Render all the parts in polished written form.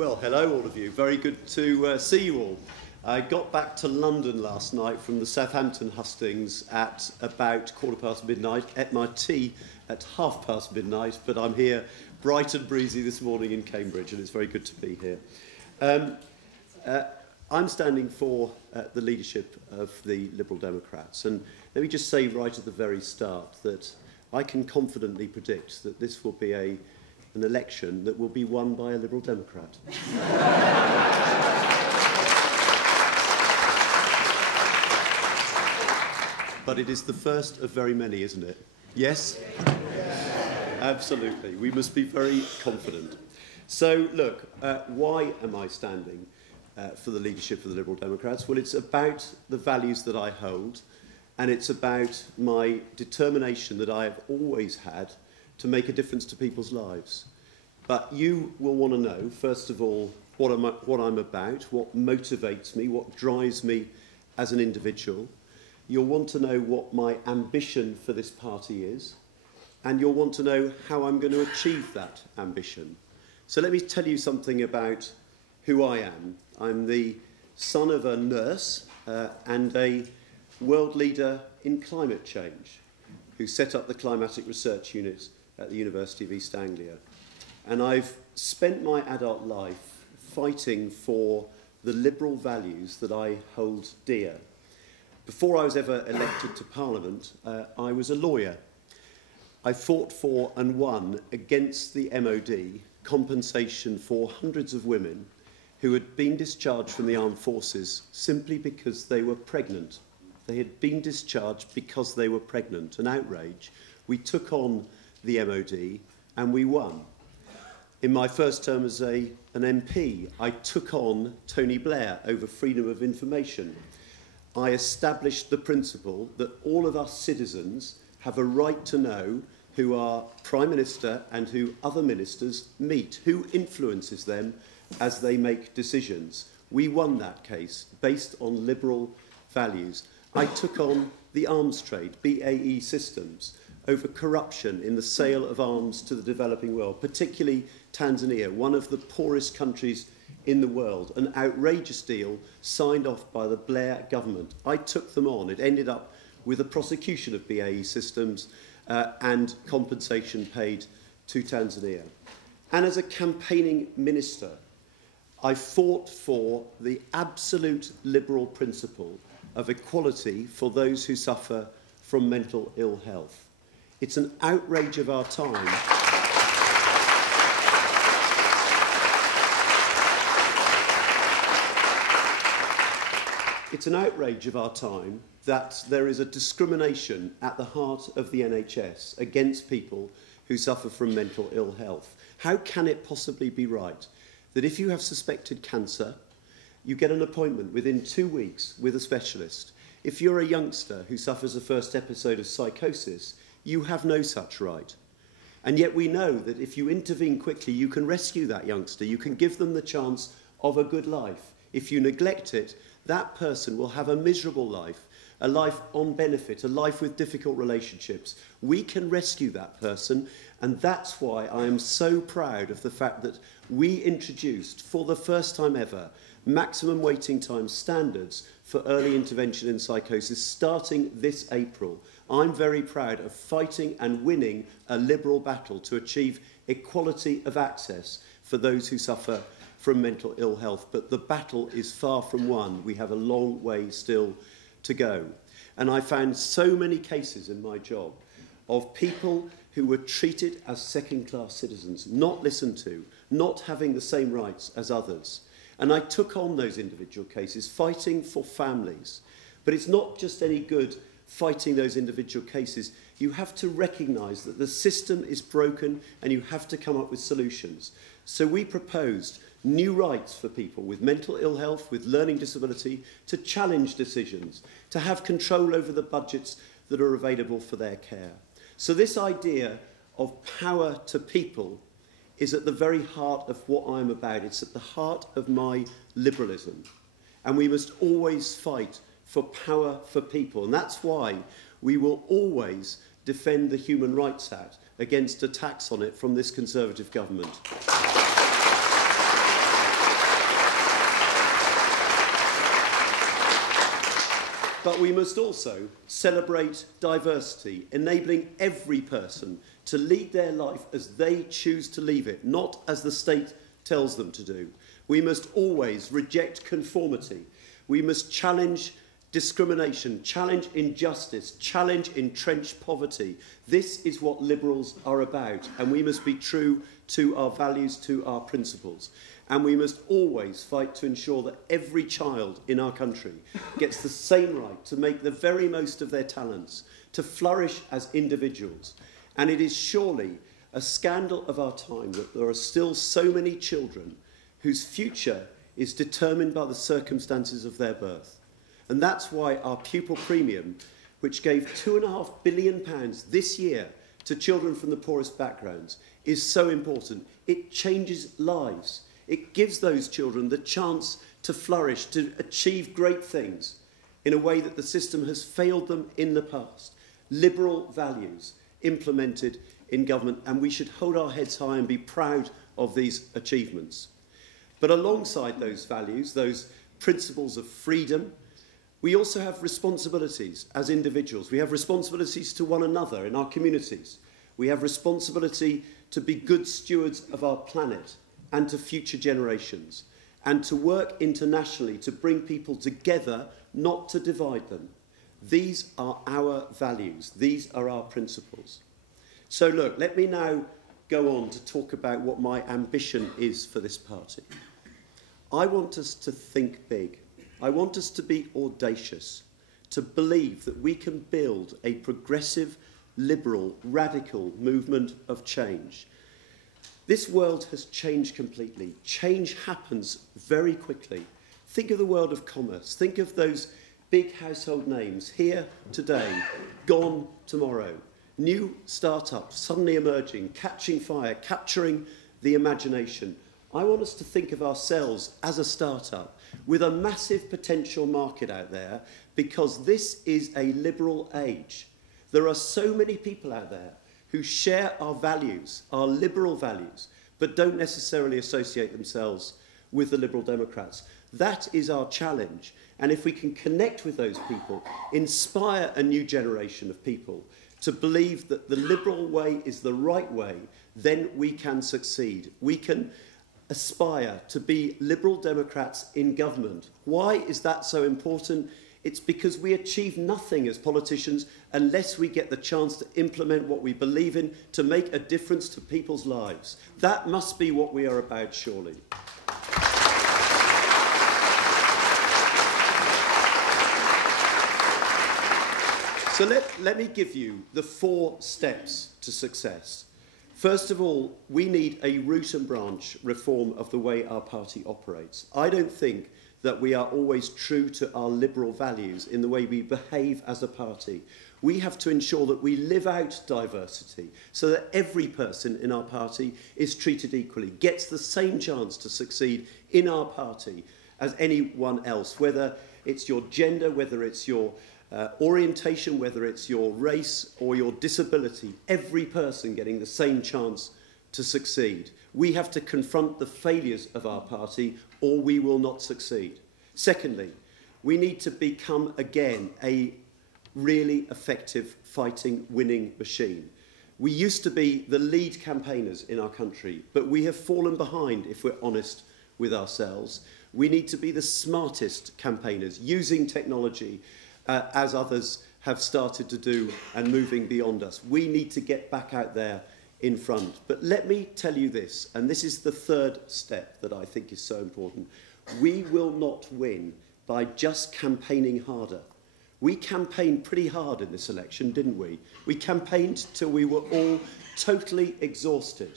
Well, hello all of you. Very good to see you all. I got back to London last night from the Southampton Hustings at about midnight, ate my tea at midnight, but I'm here bright and breezy this morning in Cambridge, and it's very good to be here. I'm standing for the leadership of the Liberal Democrats, and let me just say right at the very start that I can confidently predict that this will be an election that will be won by a Liberal Democrat. But it is the first of very many, isn't it? Yes? Absolutely. We must be very confident. So, look, why am I standing for the leadership of the Liberal Democrats? Well, it's about the values that I hold, and it's about my determination that I have always had to make a difference to people's lives. But you will want to know, first of all, what I'm about, what motivates me, what drives me as an individual. You'll want to know what my ambition for this party is, and you'll want to know how I'm going to achieve that ambition. So let me tell you something about who I am. I'm the son of a nurse and a world leader in climate change who set up the Climatic Research Unit at the University of East Anglia. And I've spent my adult life fighting for the liberal values that I hold dear. Before I was ever elected to Parliament, I was a lawyer. I fought for and won against the MOD compensation for hundreds of women who had been discharged from the armed forces simply because they were pregnant. They had been discharged because they were pregnant, an outrage. We took on the MOD and we won. In my first term as an MP, I took on Tony Blair over freedom of information. I established the principle that all of us citizens have a right to know who our Prime Minister and who other ministers meet, who influences them as they make decisions. We won that case based on liberal values. I took on the arms trade, BAE Systems, over corruption in the sale of arms to the developing world, particularly Tanzania, one of the poorest countries in the world, an outrageous deal signed off by the Blair government. I took them on. It ended up with a prosecution of BAE Systems and compensation paid to Tanzania. And as a campaigning minister, I fought for the absolute liberal principle of equality for those who suffer from mental ill health. It's an outrage of our time. It's an outrage of our time that there is a discrimination at the heart of the NHS against people who suffer from mental ill health. How can it possibly be right that if you have suspected cancer, you get an appointment within 2 weeks with a specialist? If you're a youngster who suffers a first episode of psychosis, you have no such right. And yet we know that if you intervene quickly, you can rescue that youngster. You can give them the chance of a good life. If you neglect it, that person will have a miserable life, a life on benefit, a life with difficult relationships. We can rescue that person, and that's why I am so proud of the fact that we introduced, for the first time ever, maximum waiting time standards for early intervention in psychosis starting this April. I'm very proud of fighting and winning a liberal battle to achieve equality of access for those who suffer from mental ill health. But the battle is far from won. We have a long way still to go. And I found so many cases in my job of people who were treated as second-class citizens, not listened to, not having the same rights as others. And I took on those individual cases, fighting for families. But it's not just any good fighting those individual cases. You have to recognise that the system is broken and you have to come up with solutions. So we proposed new rights for people with mental ill health, with learning disability, to challenge decisions, to have control over the budgets that are available for their care. So this idea of power to people is at the very heart of what I'm about. It's at the heart of my liberalism. And we must always fight for power for people. And that's why we will always defend the Human Rights Act against attacks on it from this Conservative government. But we must also celebrate diversity, enabling every person to lead their life as they choose to leave it, not as the state tells them to do. We must always reject conformity. We must challenge discrimination, challenge injustice, challenge entrenched poverty. This is what Liberals are about, and we must be true to our values, to our principles. And we must always fight to ensure that every child in our country gets the same right to make the very most of their talents, to flourish as individuals. And it is surely a scandal of our time that there are still so many children whose future is determined by the circumstances of their birth. And that's why our pupil premium, which gave £2.5 billion this year to children from the poorest backgrounds, is so important. It changes lives. It gives those children the chance to flourish, to achieve great things in a way that the system has failed them in the past. Liberal values implemented in government, and we should hold our heads high and be proud of these achievements. But alongside those values, those principles of freedom, we also have responsibilities as individuals. We have responsibilities to one another in our communities. We have responsibility to be good stewards of our planet and to future generations, and to work internationally to bring people together, not to divide them. These are our values. These are our principles. So look, let me now go on to talk about what my ambition is for this party. I want us to think big. I want us to be audacious, to believe that we can build a progressive, liberal, radical movement of change. This world has changed completely. Change happens very quickly. Think of the world of commerce. Think of those big household names, here today, gone tomorrow. New startups suddenly emerging, catching fire, capturing the imagination. I want us to think of ourselves as a startup with a massive potential market out there, because this is a liberal age. There are so many people out there who share our values, our liberal values, but don't necessarily associate themselves with the Liberal Democrats. That is our challenge. And if we can connect with those people, inspire a new generation of people to believe that the liberal way is the right way, then we can succeed. We can aspire to be Liberal Democrats in government. Why is that so important? It's because we achieve nothing as politicians unless we get the chance to implement what we believe in, to make a difference to people's lives. That must be what we are about, surely. So let me give you the 4 steps to success. First of all, we need a root and branch reform of the way our party operates. I don't think that we are always true to our liberal values in the way we behave as a party. We have to ensure that we live out diversity so that every person in our party is treated equally, gets the same chance to succeed in our party as anyone else, whether it's your gender, whether it's your orientation, whether it's your race or your disability, every person getting the same chance to succeed. We have to confront the failures of our party, or we will not succeed. Secondly, we need to become again a really effective fighting, winning machine. We used to be the lead campaigners in our country, but we have fallen behind if we're honest with ourselves. We need to be the smartest campaigners, using technology as others have started to do and moving beyond us. We need to get back out there in front. But let me tell you this, and this is the 3rd step that I think is so important. We will not win by just campaigning harder. We campaigned pretty hard in this election, didn't we? We campaigned till we were all totally exhausted.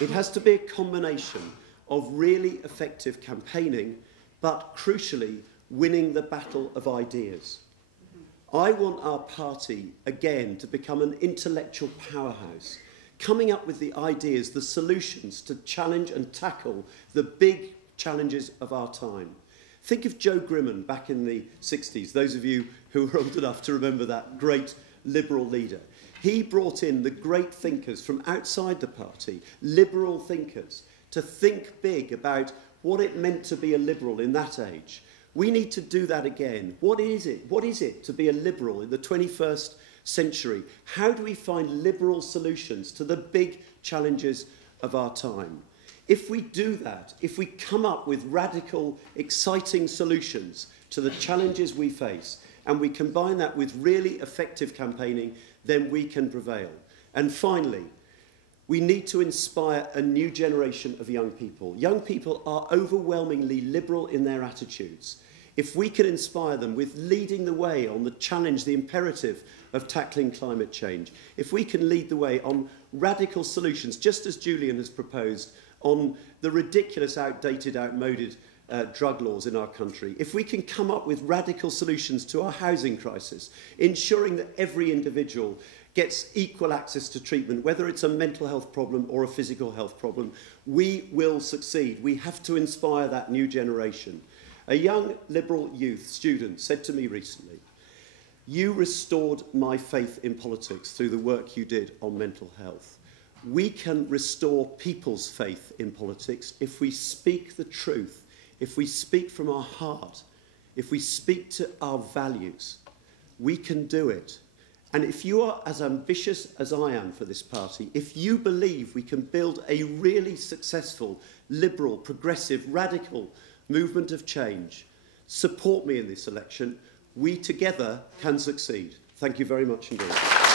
It has to be a combination of really effective campaigning, but crucially, winning the battle of ideas. I want our party, again, to become an intellectual powerhouse, coming up with the ideas, the solutions to challenge and tackle the big challenges of our time. Think of Joe Grimman back in the 60s, those of you who are old enough to remember that great liberal leader. He brought in the great thinkers from outside the party, liberal thinkers, to think big about what it meant to be a liberal in that age. We need to do that again. What is it? What is it to be a liberal in the 21st century? How do we find liberal solutions to the big challenges of our time? If we do that, if we come up with radical, exciting solutions to the challenges we face, and we combine that with really effective campaigning, then we can prevail. And finally, we need to inspire a new generation of young people. Young people are overwhelmingly liberal in their attitudes. If we can inspire them with leading the way on the challenge, the imperative of tackling climate change, if we can lead the way on radical solutions, just as Julian has proposed, on the ridiculous, outdated, outmoded drug laws in our country, if we can come up with radical solutions to our housing crisis, ensuring that every individual gets equal access to treatment, whether it's a mental health problem or a physical health problem, we will succeed. We have to inspire that new generation. A young liberal youth student said to me recently, "You restored my faith in politics through the work you did on mental health." We can restore people's faith in politics if we speak the truth, if we speak from our heart, if we speak to our values. We can do it. And if you are as ambitious as I am for this party, if you believe we can build a really successful, liberal, progressive, radical movement of change, support me in this election. We together can succeed. Thank you very much indeed.